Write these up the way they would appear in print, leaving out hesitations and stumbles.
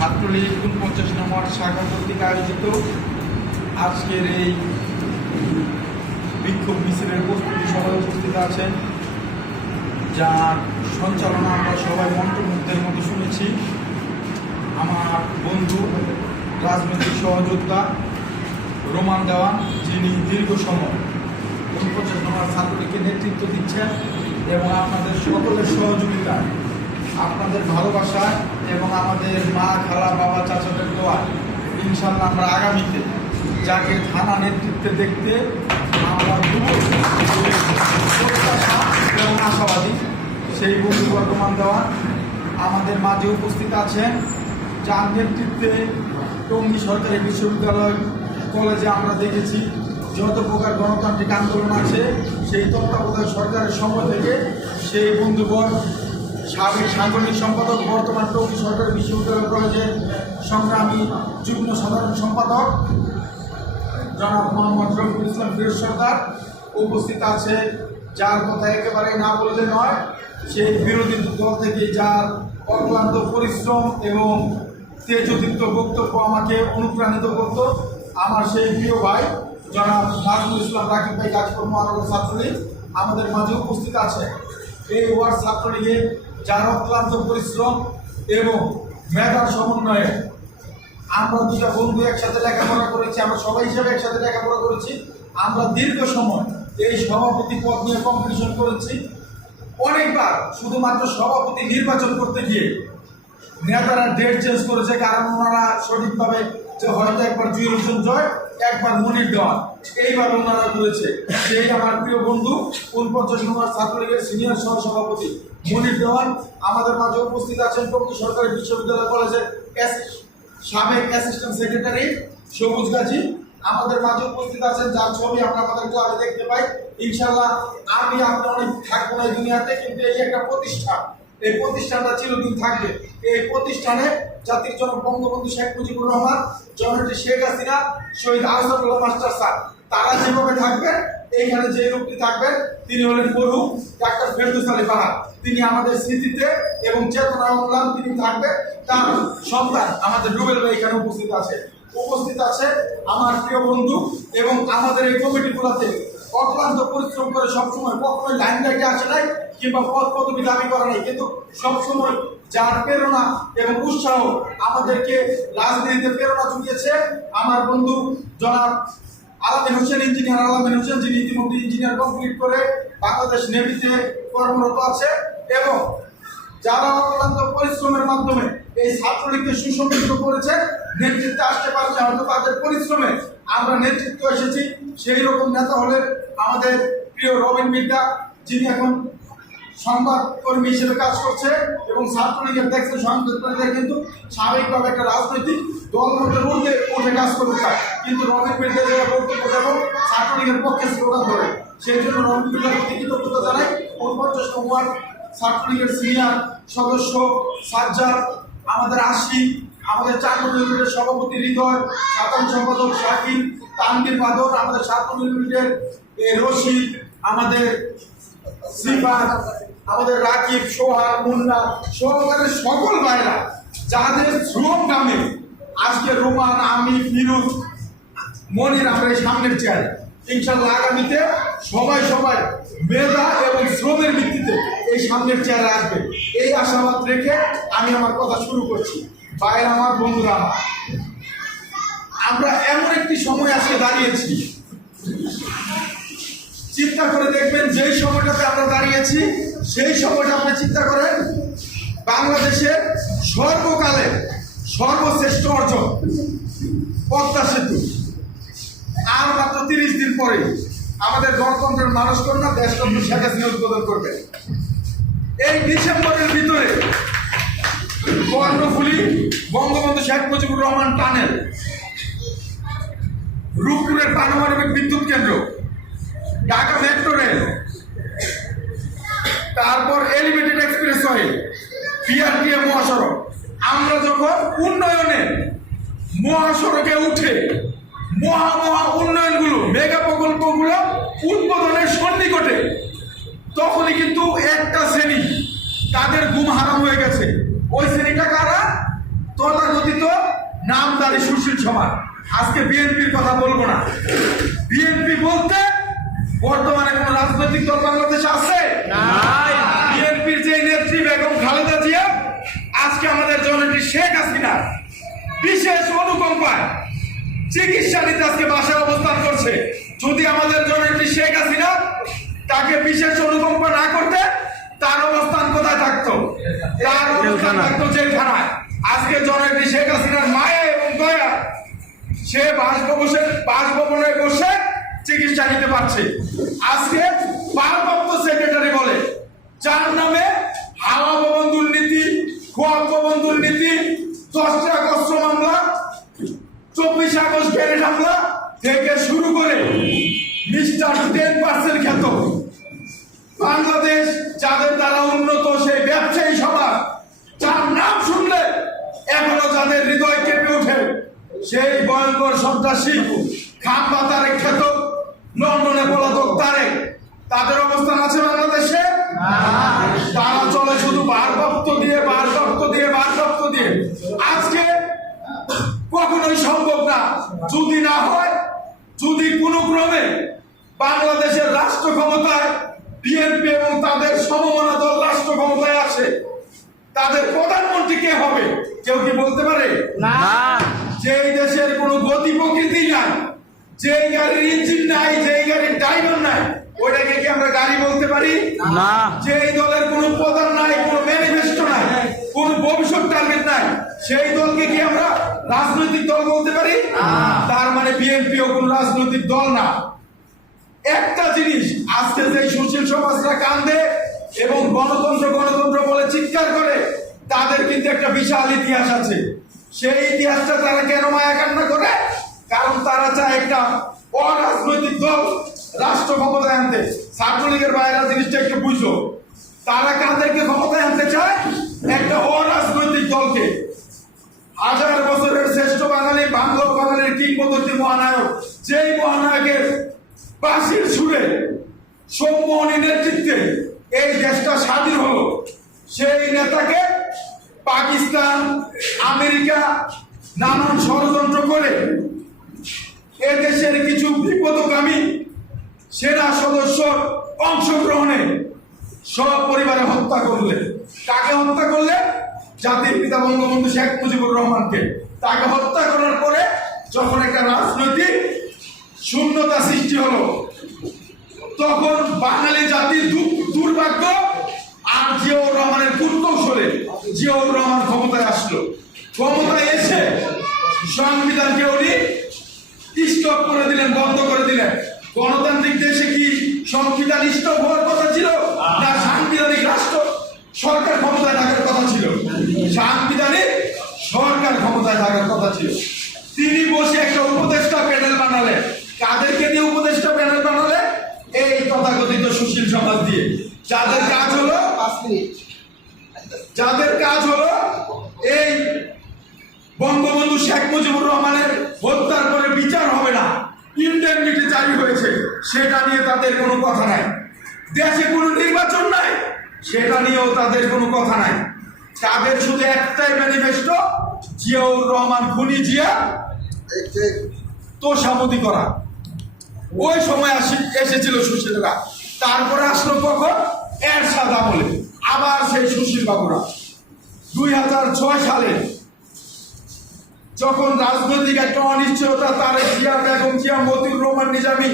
ছাত্রলীগ ৪৯ নম্বর শাখা কর্তৃক আয়োজিত আজকের এই বিক্ষোভ মিছিলের প্রস্তুতি সভায় উপস্থিত আছেন, যার সঞ্চালনা আমরা সবাই মন্ত্রমুগ্ধের মতো শুনেছি। আমার বন্ধু রাজনৈতিক সহযোদ্ধা রোমান দেওয়ান, যিনি দীর্ঘ সময় ৪৯ নম্বর ছাত্রলীগকে নেতৃত্ব দিচ্ছেন এবং আপনাদের সকলের সহযোগিতায়, আপনাদের ভালোবাসায় এবং আমাদের মা, খালা, বাবা, চাচাদের দোয়া ইনশাল্লাহ আমরা আগামীতে যাকে থানা নেতৃত্বে দেখতে আমরা এবং আশাবাদী, সেই বন্ধু বর্তমান দেওয়া আমাদের মাঝে উপস্থিত আছেন, যার নেতৃত্বে টঙ্গী সরকারি বিশ্ববিদ্যালয় কলেজে আমরা দেখেছি যত প্রকার গণতান্ত্রিক আন্দোলন আছে, সেই তত্ত্বাবধায়ক সরকারের সময় থেকে সেই বন্ধুবর সাবেক সাংগঠনিক সম্পাদক, বর্তমান টঙ্গী সরকারি বিশ্ববিদ্যালয় কলেজের সংগ্রামী যুগ্ম সাধারণ সম্পাদক জনাব মোহাম্মদ রফিকুল ইসলাম ফিরোজ সরকার উপস্থিত আছে, যার কথা একেবারে না বললে নয়। সেই বিরোধী দল থেকে যার অক্লান্ত পরিশ্রম এবং তেজোদীপ্ত বক্তব্য আমাকে অনুপ্রাণিত করত, আমার সেই প্রিয় ভাই জনাব নাজমুল ইসলাম রাকিব ভাই, গাজীপুর মহানগর ছাত্রলীগ আমাদের মাঝে উপস্থিত আছে। এই ওয়ার্ড ছাত্রলীগে যার অক্লান্ত পরিশ্রম এবং মেধার সমন্বয়ে আমরা দুটা বন্ধু একসাথে লেখাপড়া করেছি, আমরা সবাই হিসেবে একসাথে লেখাপড়া করেছি। আমরা দীর্ঘ সময় এই সভাপতি পদ নিয়ে কম্পিটিশন করেছি। অনেকবার শুধুমাত্র সভাপতি নির্বাচন করতে গিয়ে নেতারা ডেট চেঞ্জ করেছে, কারণ ওনারা সঠিকভাবে যে হয়তো একবার জুয়েল হোসেন জয়, একবার মনির দেওয়ান, এইবার ওনারা করেছে। সেই আমার প্রিয় বন্ধু ৪৯ নম্বর ছাত্রলীগের সিনিয়র সহসভাপতি মনির দেওয়ান আমাদের মাঝে উপস্থিত আছেন। টঙ্গী সরকারি বিশ্ববিদ্যালয় কলেজের সাবেক অ্যাসিস্ট্যান্ট সেক্রেটারি সবুজ গাজী আমাদের মাঝে উপস্থিত আছেন, যার ছবি আমরা আমাদের ক্লাবে দেখতে পাই। ইনশাল্লাহ আমি আপনি অনেক থাকবো না এই দুনিয়াতে, কিন্তু এই একটা প্রতিষ্ঠান, এই প্রতিষ্ঠানটা চিরদিন থাকবে। এই প্রতিষ্ঠানে জাতির জনক বঙ্গবন্ধু শেখ মুজিবুর রহমান, জননেত্রী শেখ হাসিনা, শহীদ আহসানুল্লাহ মাস্টার স্যার, তারা যেভাবে থাকবেন, এইখানে যে লোকটি থাকবেন তিনি হলেন মরহুম ডাক্তার ফেরদৌস আলী বাহার। তিনি আমাদের স্মৃতিতে এবং চেতনা অম্লান তিনি থাকবেন। তার সন্তান আমাদের রুবেল ভাই এখানে উপস্থিত আছে আমার প্রিয় বন্ধু, এবং আমাদের এই কমিটিগুলোতে অক্লান্ত পরিশ্রম করে সবসময় কখনোই লাইন লাইটে আসে নাই কিংবা পদ পদবি দাবি করা নাই, কিন্তু সবসময় যার প্রেরণা এবং উৎসাহ আমাদেরকে রাজনীতিতে প্রেরণা জুগিয়েছে আমার বন্ধু জনাব আলামিন হোসেন, ইঞ্জিনিয়ার আলামিন হোসেন, যিনি ইতিমধ্যে ইঞ্জিনিয়ার কমপ্লিট করে বাংলাদেশ নেভিতে কর্মরত আছে, এবং যারা অক্লান্ত পরিশ্রমের মাধ্যমে এই ছাত্রলীগকে সুসংগঠিত করেছে, নেতৃত্বে আসতে পারছে হয়তো তাদের পরিশ্রমে আমরা নেতৃত্ব এসেছি। সেই রকম নেতা হলেন আমাদের প্রিয় রবিন মির্জা, যিনি এখন সংবাদ কর্মী হিসেবে কাজ করছে এবং ছাত্রলীগের দেখছেন সংবাদকর্মীরা কিন্তু স্বাভাবিকভাবে একটা রাজনৈতিক দল মধ্যে উঠে কাজ করতে চায়, কিন্তু রবিন মির্জা যারা বক্তব্য দেবো ছাত্রলীগের পক্ষে স্লোগান ধরে, সেই জন্য রবিন মির্জার প্রতি কৃতজ্ঞতা জানাই। ৪৯ নম্বর ছাত্রলীগের সিনিয়র সদস্য সাজ্জাদ, আমাদের আশিক, আমাদের ৪ নম্বর ইউনিটের সভাপতি হৃদয়, সাধারণ সম্পাদক শাকিল, তানভীর বাদর, আমাদের ৭ নম্বর ইউনিটের রশিদ, আমাদের সিফাত, আমাদের রাকিব, সোহাগ, মুন্না সহকারে সকল ভাইরা যাদের শ্রম গ্রামে আজকে রোমান, আমি, ফিরোজ, মনির আমরা এই সামনের চেয়ারে। ইনশাল্লাহ আগামীতে সবাই মেধা এবং শ্রমের ভিত্তিতে এই সামনের চেয়ারে আসবে, এই আশাবাদ রেখে আমি আমার কথা শুরু করছি। ভাইরা আমার, বন্ধুরা আমার, আমরা এমন একটি সময় আজকে দাঁড়িয়েছি, চিন্তা করে দেখবেন যেই সময়টাতে আমরা দাঁড়িয়েছি সেই সময়টা আপনি চিন্তা করেন, বাংলাদেশের সর্বকালের সর্বশ্রেষ্ঠ অর্জন পদ্মা সেতু। আর মাত্র 30 দিন পরে আমাদের গণতন্ত্রের মানসকন্যা দেশতন্ত্র শেখ হাসিনা উদ্বোধন করবে। এই ডিসেম্বরের ভিতরে কর্ণফুলী বঙ্গবন্ধু শেখ মুজিবুর রহমান টানেল, রূপপুরের পারমাণবিক বিদ্যুৎ কেন্দ্র, ঢাকা মেট্রো রেল, তারপর এলিভেটেড এক্সপ্রেসওয়ে, বিআরটিএ মহাসড়ক। আমরা যখন উন্নয়নের মহাসড়কে উঠে মহা উন্নয়নগুলো, মেগা প্রকল্পগুলো উদ্বোধনের সন্নিকটে, তখনই কিন্তু একটা শ্রেণী তাদের ঘুম হারাম হয়ে গেছে। ওই শ্রেণীটা কারা? তথাকথিত নামদারি সুশীল সমাজ। আজকে বিএনপির কথা বলবো না। বিএনপি বলতে বর্তমানে কোন রাজনৈতিক দল বাংলাদেশে আছে? বিএনপির যে নেত্রী বেগম খালেদা জিয়া আজকে আমাদের জননেত্রী শেখ হাসিনা বিশেষ অনুকম্পায় চিকিৎসা নিতে আজকে বাসায় অবস্থান করছে। যদি আমাদের জননেত্রী শেখ হাসিনা তাকে বিশেষ অনুকম্পা না করতে, তার অবস্থান কোথায় থাকতো? তার অবস্থান থাকতো জেলখানায়। আজকে জননেত্রী শেখ হাসিনার মায়া এবং দয়া, সে বাসভবনে বসে চিকিৎসা নিতে পারছে। আজকে ভারপ্রাপ্ত সেক্রেটারি বলে যার নামে হাওয়া ভবন দুর্নীতি, খোয়াব ভবন দুর্নীতি, 10টা কষ্ট মামলা, 24 আগস্ট গ্রেনেড হামলা থেকে শুরু করে মিস্টার 10% খ্যাত বাংলাদেশ, যাদের দ্বারা উন্নত সেই ব্যবসায়ী সমাজ, যার নাম শুনলে এখনো যাদের হৃদয় কেঁপে ওঠে, সেই ভয়ঙ্কর সন্ত্রাসী খাম্বা তারেক খ্যাত, লন্ডনে পলাতক তারেক, তাদের অবস্থান আছে বাংলাদেশে? তারা চলে শুধু ভারপ্রাপ্ত দিয়ে। আজকে কখনোই সম্ভব না, যদি না হয়, যদি কোনো ক্রমে বাংলাদেশের রাষ্ট্র ক্ষমতায় বিএনপি এবং তাদের সমমনা দল রাষ্ট্র ক্ষমতায় আসে, তাদের প্রধানমন্ত্রী কে হবে? কেউ কি বলতে পারে? না। যেই দেশের কোনো গতি প্রকৃতি নাই, যেই গাড়ির ইঞ্জিন নাই, যেই গাড়ির ড্রাইভার নাই, ওইটাকে কি আমরা গাড়ি বলতে পারি? না। যেই দলের কোনো প্রধান নাই, কোনো ম্যানিফেস্টো নাই, কোনো ভবিষ্যৎ টার্গেট নাই, সেই দলকে কি আমরা রাজনৈতিক দল বলতে পারি? তার মানে বিএনপিও কোন রাজনৈতিক দল না। একটা জিনিস, আজকে যে সুশীল সমাজরা কান্দে এবং গণতন্ত্র বলে চিৎকার করে, তাদের কিন্তু একটা বিশাল ইতিহাস আছে। সেই ইতিহাসটা তারা কেন মায়া কান্না করে? কারণ তারা চায় একটা অরাজনৈতিক দল রাষ্ট্র ক্ষমতায় আনতে। ছাত্রলীগের বাইরা জিনিসটা একটু বুঝো, তারা কাদেরকে ক্ষমতায় আনতে চায়? একটা অরাজনৈতিক দলকে। 1000 বছরের শ্রেষ্ঠ বাঙালি, বাঙালির কিংবদন্তি মহানায়ক, যেই মহানায়কের বাঁশির সুরে সম্মোহনী নেতৃত্বে এই দেশটা স্বাধীন হলো, সেই নেতাকে পাকিস্তান, আমেরিকা নানান ষড়যন্ত্র করে এদেশের কিছু বিপদগামী সেনা সদস্য অংশগ্রহণে সব পরিবারে হত্যা করলে। কাকে হত্যা করলে? জাতির পিতা বঙ্গবন্ধু শেখ মুজিবুর রহমানকে। তাকে হত্যা করার পরে যখন একটা রাজনৈতিক শূন্যতা সৃষ্টি হলো, তখন বাঙালি জাতির দুর্ভাগ্য আর জিয়াউর রহমানের কুকৌশলে জিয়াউর রহমান ক্ষমতায় আসলো। ক্ষমতায় এসে সংবিধানকে উনি স্টপ করে দিলেন, বন্ধ করে দিলেন। গণতান্ত্রিক দেশে কি সংবিধান স্টপ হওয়ার কথা ছিল? না সাংবিধানিক রাষ্ট্র সরকার ক্ষমতায় থাকার কথা ছিল? সাংবিধানিক সরকার ক্ষমতায় থাকার কথা ছিল। তিনি বসে একটা উপদেষ্টা প্যানেল বানালেন। কাদেরকে দিয়ে উপদেষ্টা প্যানেল বানালেন? এই তথাকথিত সুশীল সমাজ দিয়ে, যাদের কাজ হলো এই বঙ্গবন্ধু শেখ মুজিবুর রহমানের হত্যার পরে বিচার হবে না, ইন্ডেমনিটি জারি হয়েছে, সেটা নিয়ে তাদের কোনো কথা নাই। দেশে কোনো নির্বাচন নাই, সেটা নিয়েও তাদের কোনো কথা নাই। তাদের শুধু একটাই ম্যানিফেস্টো, জিয়াউর রহমান খুনি জিয়া তোষামোদি করা। ওই সময় এসেছিল সুশীলরা। তারপরে আসলো কখন? এরশাদ আমলে আবার সেই সুশীল বাবুরা। 2006 সালে যখন রাজনৈতিক একটা অনিশ্চয়তা, তারেক জিয়া, বেগম জিয়া, মতিউর রহমান নিজামী,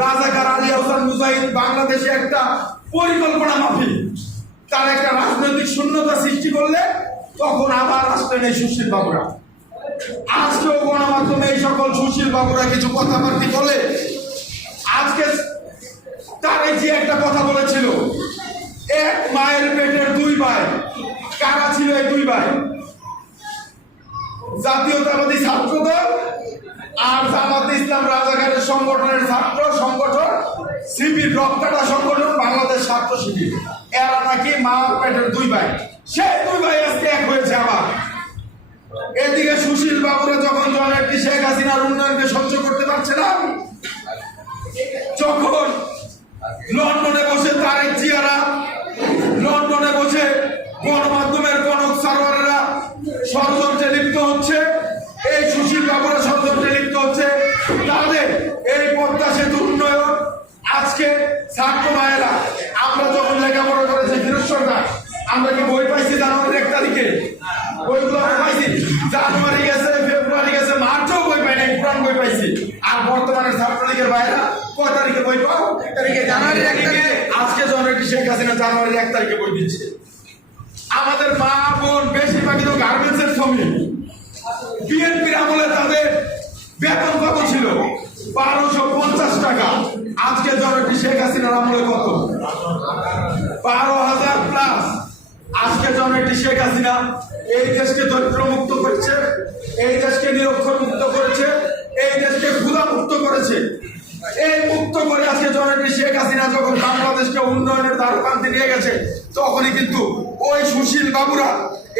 রাজাকার আলী হাসান মুজাহিদ বাংলাদেশে একটা পরিকল্পনা মাফিক তার একটা রাজনৈতিক শূন্যতা সৃষ্টি করলে, তখন আবার আসলেন এই সুশীল বাবুরা। আজকেও গণমাধ্যমে এই সকল সুশীল বাবুরা কিছু কথাবার্তা বলে। আজকে তারেক জিয়া একটা কথা বলেছিল, এক মায়ের পেটের 2 ভাই। কারা ছিল এই 2 ভাই? জাতীয়তাবাদী ছাত্রদল আর জামাতে ইসলাম রাজাকারের সংগঠনের ছাত্র সংগঠন, শিবির রক্তটা সংগঠন, বাংলাদেশ ছাত্র শিবির। এরা নাকি মা পেটের 2 ভাই। সেই 2 ভাই আজকে এক হয়েছে আবার। এদিকে সুশীল বাবুরা যখন জননেত্রী শেখ হাসিনার উন্নয়নকে সহ্য করতে পারছে না, যখন লন্ডনে বসে তারেক জিয়ারা, লন্ডনে বসে গণমাধ্যমের কনক সারোয়ারেরা ষড়যন্ত্রে লিপ্ত হচ্ছে, এই বাবুরা ষড়যন্ত্রে লিপ্ত হচ্ছে, তাদের এই পদ্মা সেতু উন্নয়ন আজকে ছাত্র ভাইয়েরা আমরা যখন লেখাপড়া করেছি ফিরোজ সরকার, আমরা কি বই পাইছি জানুয়ারির 1 তারিখে? বইগুলো আমরা পাইছি, জানুয়ারি গেছে, ফেব্রুয়ারি গেছে, মার্চেও বই পাই নাই, পুরান বই পাইছি। আর বর্তমানে ছাত্রলীগের ভাইয়েরা কয় তারিখে বই পাও? 1 তারিখে, জানুয়ারির 1 তারিখে। আজকে জননেত্রী শেখ হাসিনা জানুয়ারির 1 তারিখে বই দিচ্ছে। আমাদের মা বোন বেশিরভাগই তো গার্মেন্টসের শ্রমিক। বিএনপির আমলে তাদের বেতন কত ছিল? 1250 টাকা। আজকে জননেত্রী শেখ হাসিনার আমলে কত? 12,000 প্লাস। আজকে জননেত্রী শেখ হাসিনা এই দেশকে দরিদ্র মুক্ত করেছে, এই দেশকে নিরক্ষর মুক্ত করেছে, এই দেশকে ক্ষুধা মুক্ত করেছে। এই মুক্ত করে আজকে জননেত্রী শেখ হাসিনা যখন বাংলাদেশকে উন্নয়নের দ্বারপ্রান্তে নিয়ে গেছে, তখনই কিন্তু ওই সুশীল বাবুরা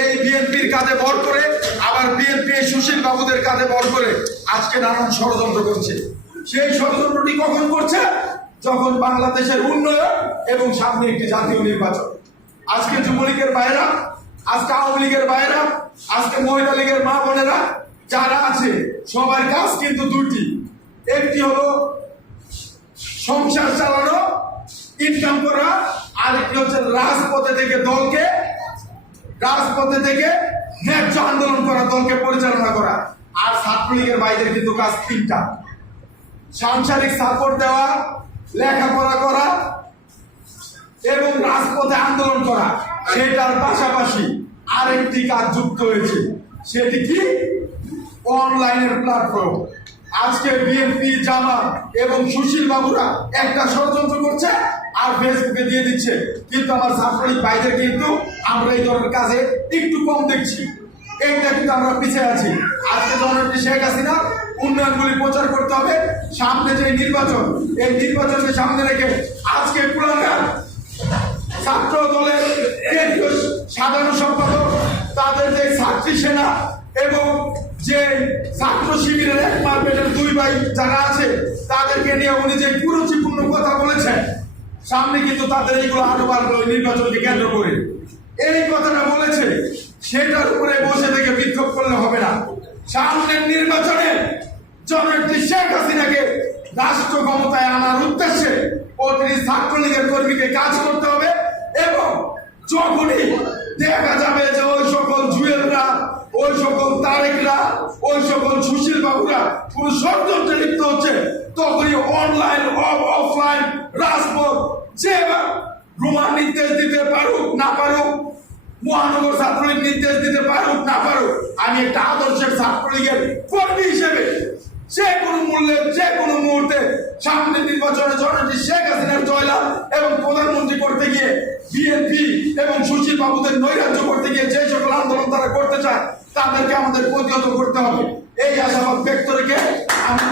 এই বিএনপির কাঁধে ভর করে, আবার বিএনপি এই সুশীল বাবুদের কাঁধে ভর করে আজকে নানান ষড়যন্ত্র করছে। সেই ষড়যন্ত্রটি কখন করছে? যখন বাংলাদেশের উন্নয়ন এবং সামনে একটি জাতীয় নির্বাচন। আজকে যুবলীগের ভাইয়েরা, আজকে আওয়ামী লীগের ভাইয়েরা, আজকে মহিলা লীগের মা বোনেরা যারা আছে, সবার কাজ কিন্তু দুটি। একটি হলো সংসার চালানো, ইনকাম করা, আর একটি হচ্ছে রাজপথে থেকে দলকে, রাজপথে থেকে ন্যায্য আন্দোলন করা, দলকে পরিচালনা করা। আর ছাত্রলীগের ভাইদের কিন্তু কাজ 3টা: সাংসারিক সাপোর্ট দেওয়া, লেখাপড়া করা এবং রাজপথে আন্দোলন করা। সেটার পাশাপাশি আরেকটি কাজ যুক্ত হয়েছে, সেটি কি? অনলাইনের প্ল্যাটফর্ম। আজকে বিএনপি, জামাত এবং সুশীল বাবুরা একটা ষড়যন্ত্র করছে আর ফেসবুকে দিয়ে দিচ্ছে, কিন্তু আমার ছাত্রলীগ ভাইদের কিন্তু আমরা এই ধরনের কাজে একটু কম দেখছি। এইটা কিন্তু আমরা পিছিয়ে আছি। আজকে জননেত্রী শেখ হাসিনা উন্নয়নগুলি প্রচার করতে হবে। সামনে যে নির্বাচন, এই নির্বাচনকে সামনে রেখে আজকে কুলাঙ্গার ছাত্র দলের সাধারণ সম্পাদক, তাদের যে ছাত্রী সেনা এবং যে ছাত্র শিবিরের 1 মার্কেটের 2 ভাই যারা আছে, তাদেরকে নিয়ে উনি যে কুরুচিপূর্ণ কথা বলেছেন, সামনে কিন্তু তাদের এইগুলো আরো বাড়বে ওই নির্বাচনকে কেন্দ্র করে। এই কথাটা বলেছে, সেটার উপরে বসে থেকে বিক্ষোভ করলে হবে না। সামনের নির্বাচনে জননেত্রী শেখ হাসিনাকে রাষ্ট্র ক্ষমতায় আনার উদ্দেশ্যে প্রতিটি ছাত্রলীগের কর্মীকে কাজ করতে হবে। এবং যখনই দেখা যাবে যে ওই সকল জুয়েলরা, ওই সকল তারেকরা, ওই সকল সুশীল বাবুরা কোন ষড়যন্ত্রে লিপ্ত হচ্ছে, তখনই অনলাইন অফলাইন রাজপথ যে রোমান নির্দেশ দিতে পারুক না পারুক, মহানগর ছাত্রলীগ নির্দেশ দিতে পারুক না পারুক, আমি একটা আদর্শের ছাত্রলীগের কর্মী হিসেবে যে কোনো মূল্যে, যে কোনো মুহূর্তে সামনের নির্বাচনে জননেত্রী শেখ হাসিনার জয়লাভ এবং প্রধানমন্ত্রী করতে গিয়ে বিএনপি এবং সুশীল বাবুদের নৈরাজ্য করতে গিয়ে যে সকল আন্দোলন তারা করতে চায়, তাদেরকে আমাদের প্রতিহত করতে হবে। এই আশাবাদ ব্যক্ত রেখে আমি